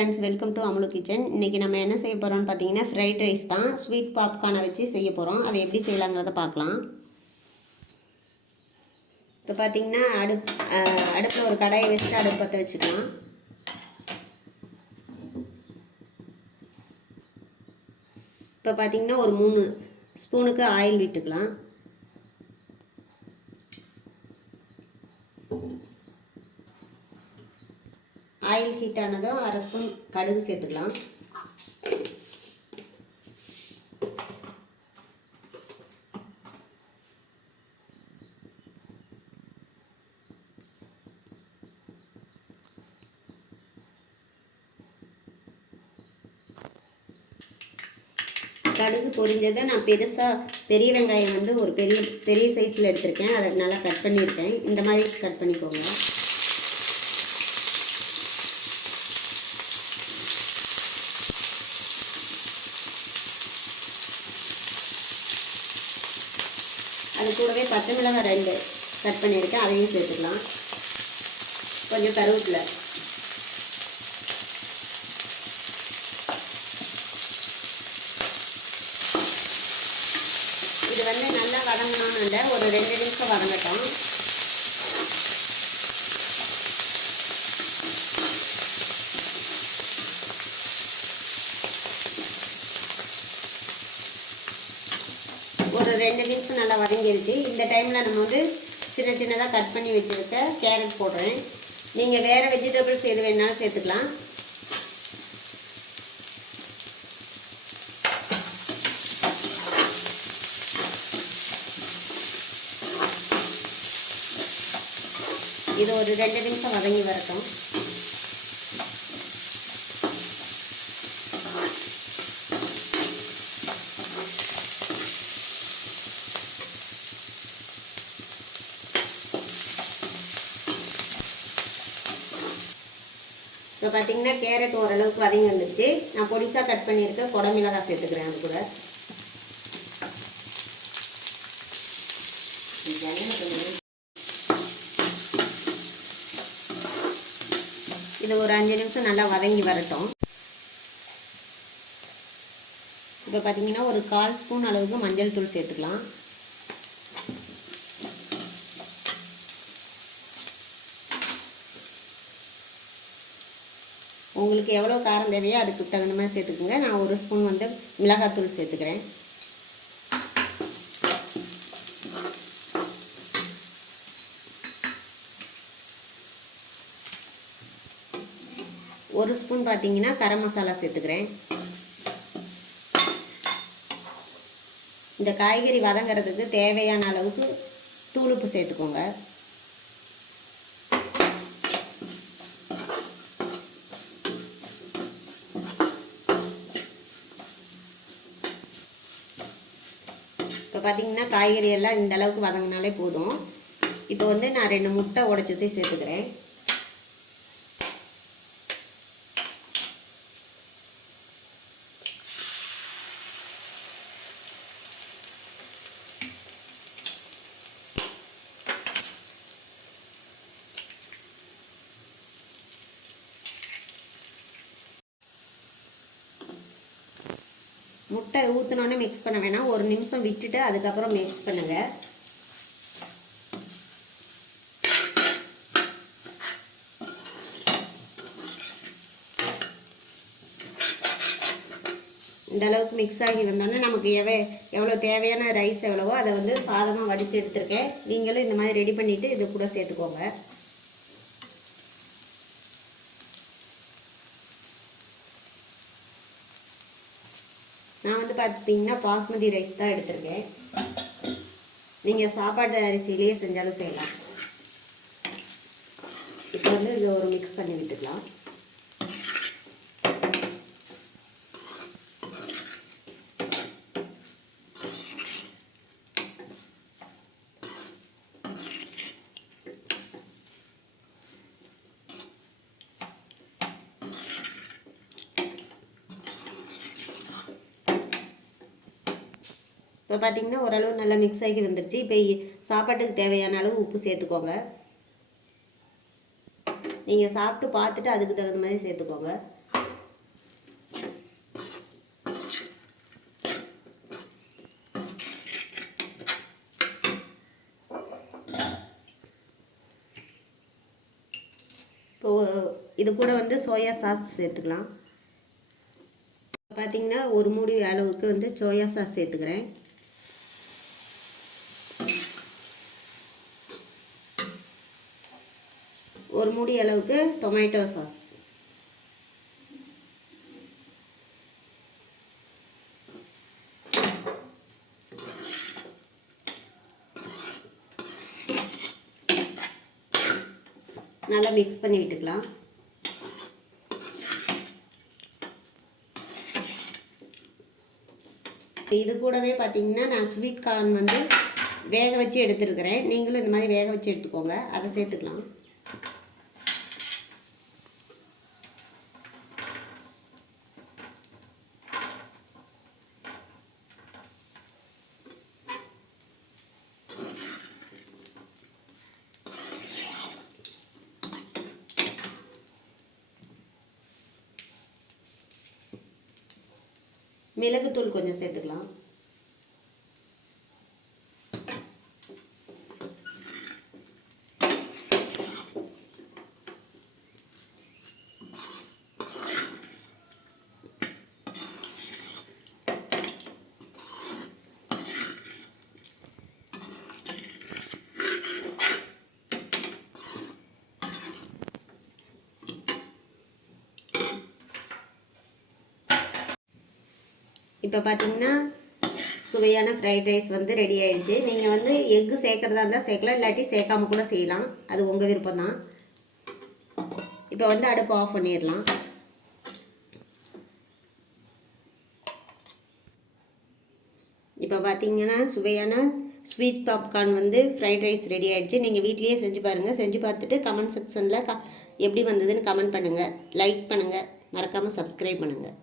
Friends welcome to Amulu kitchen இன்றைக்கி நம்ம என்ன செய்ய போகிறோம்னு பார்த்தீங்கன்னா ஃப்ரைட் ரைஸ் தான் ஸ்வீட் பாப்கார்னை வச்சு செய்ய போகிறோம் அதை எப்படி செய்யலாங்கிறத பார்க்கலாம். இப்போ பார்த்தீங்கன்னா அடுப் அடுப்பில் ஒரு கடாயை வச்சுட்டு அடுப்பு பற்ற வச்சுக்கலாம். இப்போ பார்த்தீங்கன்னா ஒரு மூணு ஸ்பூனுக்கு ஆயில் விட்டுக்கலாம். ஆயில் ஹீட் ஆனதும் அரை ஸ்பூன் கடுகு சேர்த்துக்கலாம். கடுகு பொரிஞ்சதை நான் பெருசாக பெரிய வெங்காயம் வந்து ஒரு பெரிய பெரிய சைஸில் எடுத்திருக்கேன். அதை நல்லா கட் பண்ணியிருக்கேன். இந்த மாதிரி கட் பண்ணிக்கோங்க. அது கூடவே பச்சை மிளகாய் ரெண்டு கட் பண்ணியிருக்கேன் அதையும் சேர்த்துக்கலாம். கொஞ்சம் கருவேப்பிலை. இது வந்து நல்லா வதங்கணும்னு ஒரு ரெண்டு நிமிஷம் வதங்கட்டும் ஒரு ரெண்டு நிமிஷம் நல்லா வதங்கிருச்சு. இந்த டைமில் நம்ம வந்து சின்ன சின்னதாக கட் பண்ணி வச்சுருக்க கேரட் போடுறேன். நீங்கள் வேறு வெஜிடபிள்ஸ் எது வேணாலும் சேர்த்துக்கலாம். இது ஒரு ரெண்டு நிமிஷம் வதங்கி வரட்டும். இப்போ பார்த்தீங்கன்னா கேரட் ஓரளவுக்கு வதங்கி வந்துருச்சு. நான் பொடிசாக கட் பண்ணியிருக்கேன் குடமிளகாய் சேர்த்துக்கிறேன் அது கூட. இது ஒரு அஞ்சு நிமிஷம் நல்லா வதங்கி வரட்டும். இப்போ பார்த்தீங்கன்னா ஒரு கால் ஸ்பூன் அளவுக்கு மஞ்சள் தூள் சேர்த்துக்கலாம். உங்களுக்கு எவ்வளோ காரம் தேவையோ அதுக்கு தகுந்த மாதிரி சேர்த்துக்குங்க. நான் ஒரு ஸ்பூன் வந்து மிளகாத்தூள் சேர்த்துக்கிறேன். ஒரு ஸ்பூன் பார்த்தீங்கன்னா கரம் மசாலா சேர்த்துக்கிறேன். இந்த காய்கறி வதங்கிறதுக்கு தேவையான அளவுக்கு தூளுப்பு சேர்த்துக்கோங்க. இப்போ பார்த்தீங்கன்னா காய்கறி எல்லாம் இந்த அளவுக்கு வதங்கினாலே போதும். இப்போ வந்து நான் ரெண்டு முட்டை உடச்சி ஊற்றி சேர்த்துக்கிறேன். முட்டை ஊற்றினோன்னே மிக்ஸ் பண்ண வேணாம். ஒரு நிமிஷம் விட்டுட்டு அதுக்கப்புறம் மிக்ஸ் பண்ணுங்கள் இந்த அளவுக்கு மிக்ஸ் ஆகி வந்தோடனே நமக்கு எவ்வளோ எவ்வளோ தேவையான ரைஸ் எவ்வளவோ அதை வந்து சாதமாக வடித்து எடுத்திருக்கேன். நீங்களும் இந்த மாதிரி ரெடி பண்ணிவிட்டு இது கூட சேர்த்துக்கோங்க. நான் வந்து பார்த்தீங்கன்னா பாஸ்மதி ரைஸ் தான் எடுத்திருக்கேன். நீங்கள் சாப்பாட்டு அரிசியிலேயே செஞ்சாலும் செய்யலாம். இப்போ வந்து இதை ஒரு மிக்ஸ் பண்ணி விட்டுக்கலாம். இப்போ பார்த்தீங்கன்னா ஓரளவு நல்லா மிக்ஸ் ஆகி வந்துருச்சு. இப்போ சாப்பாட்டுக்கு தேவையான அளவு உப்பு சேர்த்துக்கோங்க. நீங்கள் சாப்பிட்டு பார்த்துட்டு அதுக்கு தகுந்த மாதிரி சேர்த்துக்கோங்க. இப்போ இது கூட வந்து சோயா சாஸ் சேர்த்துக்கலாம். பார்த்தீங்கன்னா ஒரு மூடி அளவுக்கு வந்து சோயா சாஸ் சேர்த்துக்கிறேன். ஒரு மூடி அளவுக்கு டொமேட்டோ சாஸ் நல்லா மிக்ஸ் பண்ணி விட்டுக்கலாம். இது கூடவே பார்த்தீங்கன்னா நான் ஸ்வீட் கார்ன் வந்து வேக வச்சு எடுத்துருக்கிறேன். நீங்களும் இந்த மாதிரி வேக வச்சு எடுத்துக்கோங்க. அதை சேர்த்துக்கலாம். மிளகுத்தூள் கொஞ்சம் சேர்த்துக்கலாம். இப்போ பார்த்தீங்கன்னா சுவையான ஃப்ரைட் ரைஸ் வந்து ரெடி ஆகிடுச்சு நீங்கள் வந்து எக்கு சேர்க்குறதா இருந்தால் சேர்க்கலாம் இல்லாட்டி சேர்க்காம கூட செய்யலாம். அது உங்கள் விருப்பம் தான் இப்போ வந்து அடுப்பு ஆஃப் பண்ணிடலாம். இப்போ பார்த்தீங்கன்னா சுவையான ஸ்வீட் பாப்கார்ன் வந்து ஃப்ரைட் ரைஸ் ரெடி ஆகிடுச்சு நீங்கள் வீட்லேயே செஞ்சு பாருங்கள் செஞ்சு பார்த்துட்டு கமெண்ட் செக்ஷனில் க எப்படி வந்ததுன்னு கமெண்ட் பண்ணுங்கள் லைக் பண்ணுங்கள் மறக்காமல் சப்ஸ்கிரைப் பண்ணுங்கள்